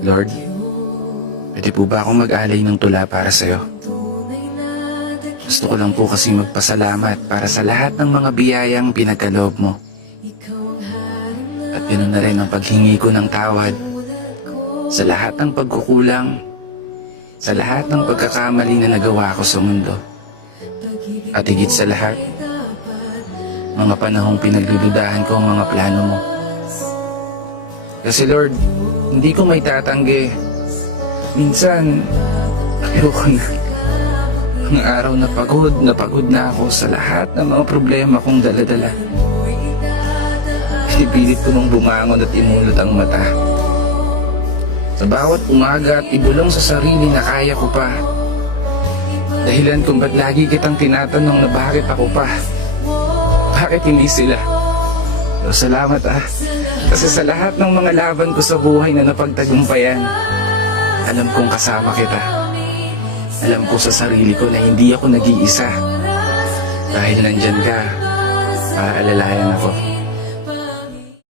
Lord, pwede po ba akong mag-alay ng tula para sa'yo? Gusto ko lang po kasi magpasalamat para sa lahat ng mga biyayang pinagkaloob mo. At ganoon na rin ang paghingi ko ng tawad sa lahat ng pagkukulang, sa lahat ng pagkakamali na nagawa ko sa mundo. At higit sa lahat, mga panahong pinagluludahan ko ang mga plano mo. Kasi Lord, hindi ko may tatanggi. Minsan, ayoko na. Ang araw na pagod na ako sa lahat ng mga problema kong daladala. Pinipilit ko nung bumangon at imulot ang mata. Sa bawat umaga at ibulong sa sarili na kaya ko pa. Dahilan kung ba't lagi kitang tinatanong na bakit ako pa. Bakit hindi sila? Pero salamat Kasi sa lahat ng mga laban ko sa buhay na napagtagumpayan, alam kong kasama kita. Alam ko sa sarili ko na hindi ako nag-iisa. Dahil nandyan ka, para alalayan ako.